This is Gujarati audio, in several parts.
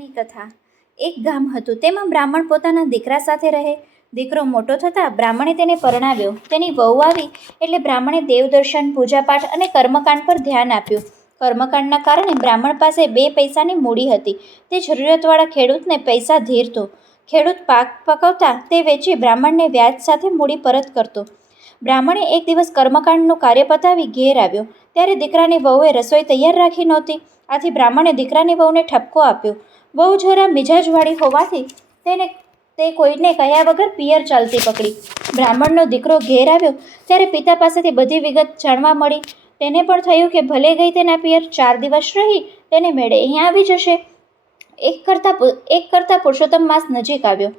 કથા એક ગામ હતું. તેમાં બ્રાહ્મણ પોતાના દીકરા સાથે રહે. દીકરો મોટો થતાં બ્રાહ્મણે તેને પરણાવ્યો. તેની વહુ આવી એટલે બ્રાહ્મણે દેવદર્શન, પૂજાપાઠ અને કર્મકાંડ પર ધ્યાન આપ્યું. કર્મકાંડના કારણે બ્રાહ્મણ પાસે 2 પૈસાની મૂડી હતી. તે જરૂરિયાતવાળા ખેડૂતને પૈસા ધીરતો. ખેડૂત પાક પકવતા તે વેચી બ્રાહ્મણને વ્યાજ સાથે મૂડી પરત કરતો. બ્રાહ્મણે એક દિવસ કર્મકાંડનું કાર્ય પતાવી ઘેર આવ્યો ત્યારે દીકરાની વહુએ રસોઈ તૈયાર રાખી નહોતી. આથી બ્રાહ્મણે દીકરાની વહુને ઠપકો આપ્યો. વહુ જરા મિજાજવાળી હોવાથી તે કોઈને કહ્યા વગર પિયર ચાલતી પકડી. બ્રાહ્મણનો દીકરો ઘેર આવ્યો ત્યારે પિતા પાસેથી બધી વિગત જાણવા મળી. તેને પણ થયું કે ભલે ગઈ તેના પિયર 4 દિવસ રહી તેને મેળે અહીં આવી જશે. એક કરતાં પુરુષોત્તમ માસ નજીક આવ્યો.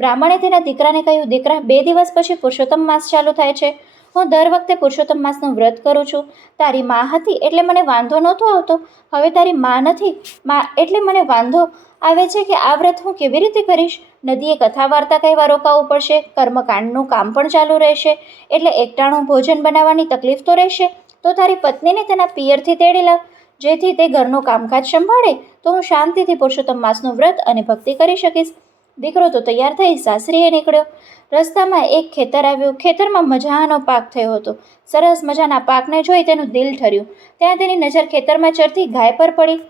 બ્રાહ્મણે તેના દીકરાને કહ્યું, દીકરા, 2 દિવસ પછી પુરુષોત્તમ માસ ચાલુ થાય છે. હું દર વખતે પુરુષોત્તમ માસનું વ્રત કરું છું. તારી મા હતી એટલે મને વાંધો નહોતો આવતો. હવે તારી મા નથી એટલે મને વાંધો આવે છે કે આ વ્રત હું કેવી રીતે કરીશ. નદીએ કથા વાર્તા કહેવા રોકાવું પડશે. કર્મકાંડનું કામ પણ ચાલુ રહેશે એટલે એકટાણું ભોજન બનાવવાની તકલીફ તો રહેશે. તો તારી પત્નીને તેના પિયરથી તેડી લાવ, જેથી તે ઘરનું કામકાજ સંભાળે તો હું શાંતિથી પુરુષોત્તમ માસનું વ્રત અને ભક્તિ કરી શકીશ. દીકરો તો તૈયાર થઈ સાસરીએ નીકળ્યો. રસ્તામાં એક ખેતર આવ્યું. ખેતરમાં મજાનો પાક થયો હતો. સરસ મજાના પાકને જોઈ તેનું દિલ ઠર્યું. ત્યાં તેની નજર ખેતરમાં ચરતી ગાય પર પડી.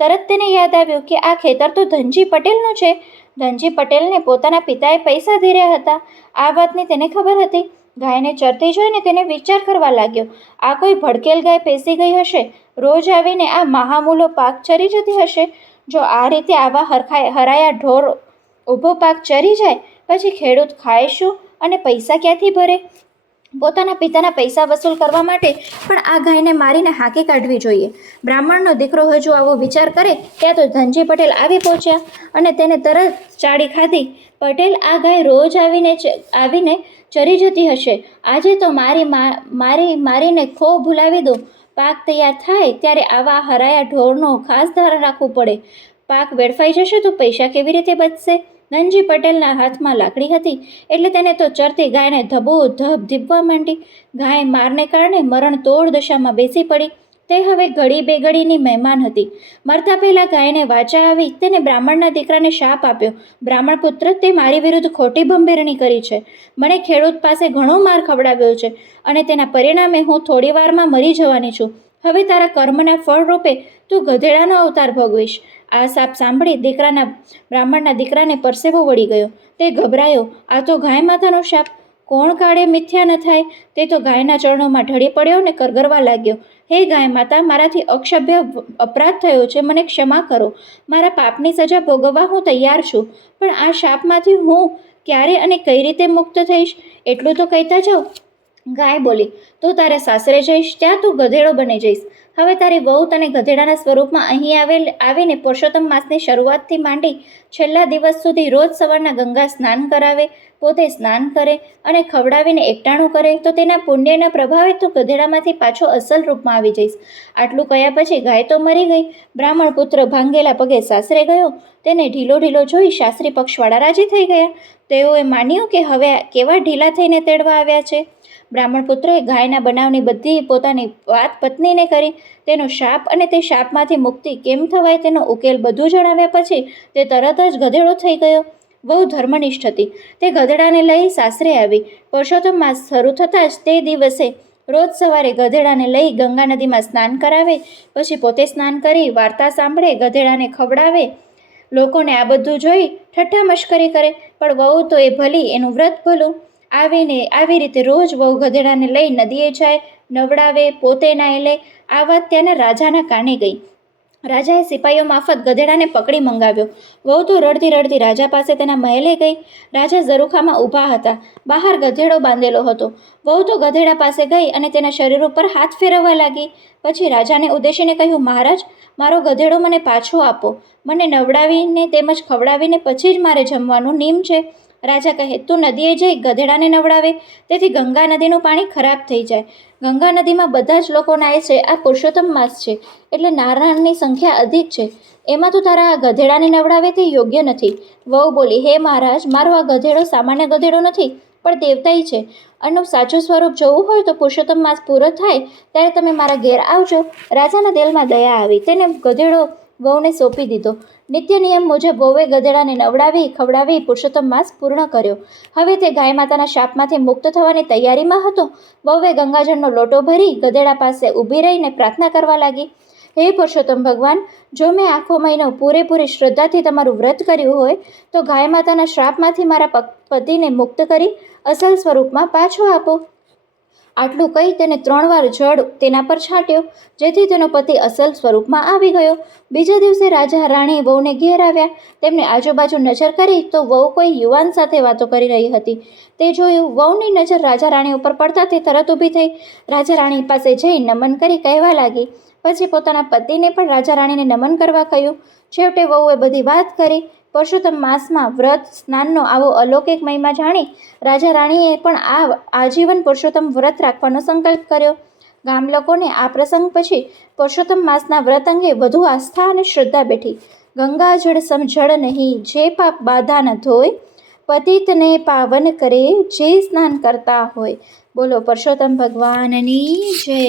તરત તેને યાદ આવ્યું કે આ ખેતર તો ધનજી પટેલનું છે. ધનજી પટેલને પોતાના પિતાએ પૈસા ધીર્યા હતા. આ વાતની તેને ખબર હતી. ગાયને ચરતી જોઈને તેને વિચાર કરવા લાગ્યો, આ કોઈ ભડકેલ ગાય પેસી ગઈ હશે. રોજ આવીને આ મહામૂલો પાક ચરી જતી હશે. જો આ રીતે આવા હરાયા ઢોર ઊભો પાક ચરી જાય પછી ખેડૂત ખાય શું અને પૈસા ક્યાંથી ભરે? પોતાના પિતાના પૈસા વસૂલ કરવા માટે પણ આ ગાયને મારીને હાંકી કાઢવી જોઈએ. બ્રાહ્મણનો દીકરો હજુ આવો વિચાર કરે ત્યાં તો ધનજી પટેલ આવી પહોંચ્યા અને તેને તરત ચાડી ખાધી. પટેલ, આ ગાય રોજ આવીને ચરી જતી હશે. આજે તો મારીને ખો ભૂલાવી દો. પાક તૈયાર થાય ત્યારે આવા હરાયા ઢોરનો ખાસ ધ્યાન રાખવું પડે. પાક વેડફાઈ જશે તો પૈસા કેવી રીતે બચશે? ધનજી પટેલના હાથમાં લાકડી હતી એટલે તેને તો ચરતી ગાયને ધબોધબ ધીબવા માંડી. ગાય મારને કારણે મરણતોડ દશામાં બેસી પડી. તે હવે ઘડી બેઘડીની મહેમાન હતી. મરતા પહેલાં ગાયને વાચા આવી. તેને બ્રાહ્મણના દીકરાને શાપ આપ્યો, બ્રાહ્મણ પુત્ર, તે મારી વિરુદ્ધ ખોટી ભંભેરણી કરી છે. મને ખેડૂત પાસે ઘણો માર ખવડાવ્યો છે અને તેના પરિણામે હું થોડી વારમાં મરી જવાની છું. હવે તારા કર્મના ફળ રૂપે તું ગધેડાનો અવતાર ભોગવીશ. આ શાપ સાંભળી બ્રાહ્મણના દીકરાને પરસેવો વળી ગયો. તે ગભરાયો. આ તો ગાય માતાનો શાપ. કોણ કાળે મિથ્યા ન થાય? તે તો ગાયના ચરણોમાં ઢળી પડ્યો ને કરગરવા લાગ્યો. હે ગાય માતા, મારાથી અક્ષભ્ય અપરાધ થયો છે, મને ક્ષમા કરો. મારા પાપની સજા ભોગવવા હું તૈયાર છું, પણ આ શાપમાંથી હું ક્યારે અને કઈ રીતે મુક્ત થઈશ એટલું તો કહેતા જાઓ. ગાય બોલી, તું તારે સાસરે જઈશ ત્યાં તું ગધેડો બની જઈશ. હવે તારી વહુ તને ગધેડાના સ્વરૂપમાં અહીં આવીને પુરુષોત્તમ માસની શરૂઆતથી માંડી છેલ્લા દિવસ સુધી રોજ સવારના ગંગા સ્નાન કરાવે, પોતે સ્નાન કરે અને ખવડાવીને એકટાણું કરે તો તેના પુણ્યના પ્રભાવે તું ગધેડામાંથી પાછો અસલ રૂપમાં આવી જઈશ. આટલું કહ્યા પછી ગાય તો મરી ગઈ. બ્રાહ્મણ પુત્ર ભાંગેલા પગે સાસરે ગયો. તેને ઢીલો જોઈ શાસ્ત્રી પક્ષવાળા રાજી થઈ ગયા. તેઓએ માન્યું કે હવે કેવા ઢીલા થઈને તેડવા આવ્યા છે. બ્રાહ્મણ પુત્રએ ગાયના બનાવની બધી પોતાની વાત પત્નીને કરી. તેનો શાપ અને તે શાપમાંથી મુક્તિ કેમ થવાય તેનો ઉકેલ બધું જણાવ્યા પછી તે તરત જ ગધેડો થઈ ગયો. બહુ ધર્મનિષ્ઠ હતી. તે ગધેડાને લઈ સાસરે આવી. પુરુષોત્તમ માસ શરૂ થતાં જ તે દિવસે રોજ સવારે ગધેડાને લઈ ગંગા નદીમાં સ્નાન કરાવે, પછી પોતે સ્નાન કરી વાર્તા સાંભળે, ગધેડાને ખવડાવે. લોકોને આ બધું જોઈ ઠઠ્ઠા મશ્કરી કરે, પણ વહુ તો એ ભલી, એનું વ્રત ભલું. આવી રીતે રોજ વહુ ગધેડાને લઈ નદીએ જાય, નવડાવે, પોતે નાય લે. આ વાત ત્યાંના રાજાના કાને ગઈ. રાજાએ સિપાઈઓ મારફત ગધેડાને પકડી મંગાવ્યો. વહુ તો રડતી રાજા પાસે તેના મહેલે ગઈ. રાજા ઝરૂખામાં ઊભા હતા. બહાર ગધેડો બાંધેલો હતો. વહુ તો ગધેડા પાસે ગઈ અને તેના શરીર ઉપર હાથ ફેરવવા લાગી. પછી રાજાને ઉદ્દેશીને કહ્યું, મહારાજ, મારો ગધેડો મને પાછો આપો. મને નવડાવીને તેમજ ખવડાવીને પછી જ મારે જમવાનું નિયમ છે. રાજા કહે, તું નદીએ જઈ ગધેડાને નવડાવે, તેથી ગંગા નદીનું પાણી ખરાબ થઈ જાય. ગંગા નદીમાં બધા જ લોકો નાય છે. આ પુરુષોત્તમ માસ છે એટલે નારાયણની સંખ્યા અધિક છે. એમાં તું તારા આ ગધેડાને નવડાવે તે યોગ્ય નથી. વહુ બોલી, હે મહારાજ, મારો આ ગધેડો સામાન્ય ગધેડો નથી પણ દેવતાઈ છે. આનું સાચું સ્વરૂપ જોવું હોય તો પુરુષોત્તમ માસ પૂરો થાય ત્યારે તમે મારા ઘેર આવજો. રાજાના દિલમાં દયા આવી. તેને ગધેડો વહુને સોંપી દીધો. નિત્ય નિયમ મુજબ વહુએ ગધેડાને નવડાવી ખવડાવી પુરુષોત્તમ માસ પૂર્ણ કર્યો. હવે તે ગાય માતાના શાપમાંથી મુક્ત થવાની તૈયારીમાં હતો. વહુએ ગંગાજળનો લોટો ભરી ગધેડા પાસે ઊભી રહીને પ્રાર્થના કરવા લાગી. હે પુરુષોત્તમ ભગવાન, જો મેં આખો મહિનો પૂરેપૂરી શ્રદ્ધાથી તમારું વ્રત કર્યું હોય તો ગાય માતાના શ્રાપમાંથી મારા પતિને મુક્ત કરી અસલ સ્વરૂપમાં પાછો આપો. આટલું કહી તેને 3 વાર જળ તેના પર છાંટ્યો, જેથી તેનો પતિ અસલ સ્વરૂપમાં આવી ગયો. બીજા દિવસે રાજા રાણી વહુને ઘેર આવ્યા. તેમને આજુબાજુ નજર કરી તો વહુ કોઈ યુવાન સાથે વાતો કરી રહી હતી. તે જોયું. વહુની નજર રાજા રાણી ઉપર પડતા તે તરત ઊભી થઈ. રાજા રાણી પાસે જઈ નમન કરી કહેવા લાગી. પછી પોતાના પતિને પણ રાજા રાણીને નમન કરવા કહ્યું. છેવટે વહુએ બધી વાત કરી. પુરુષોત્તમ માસમાં વ્રત સ્નાનનો આવો અલૌકિક મહિમા જાણી રાજા રાણીએ પણ આજીવન પુરુષોત્તમ વ્રત રાખવાનો સંકલ્પ કર્યો. ગામ લોકોને આ પ્રસંગ પછી પુરુષોત્તમ માસના વ્રત અંગે વધુ આસ્થા અને શ્રદ્ધા બેઠી. ગંગા જળ સમ જળ નહીં, જે પાપ બાધા ન ધોય, પતિતને પાવન કરે જે સ્નાન કરતા હોય. બોલો પુરુષોત્તમ ભગવાનની જય.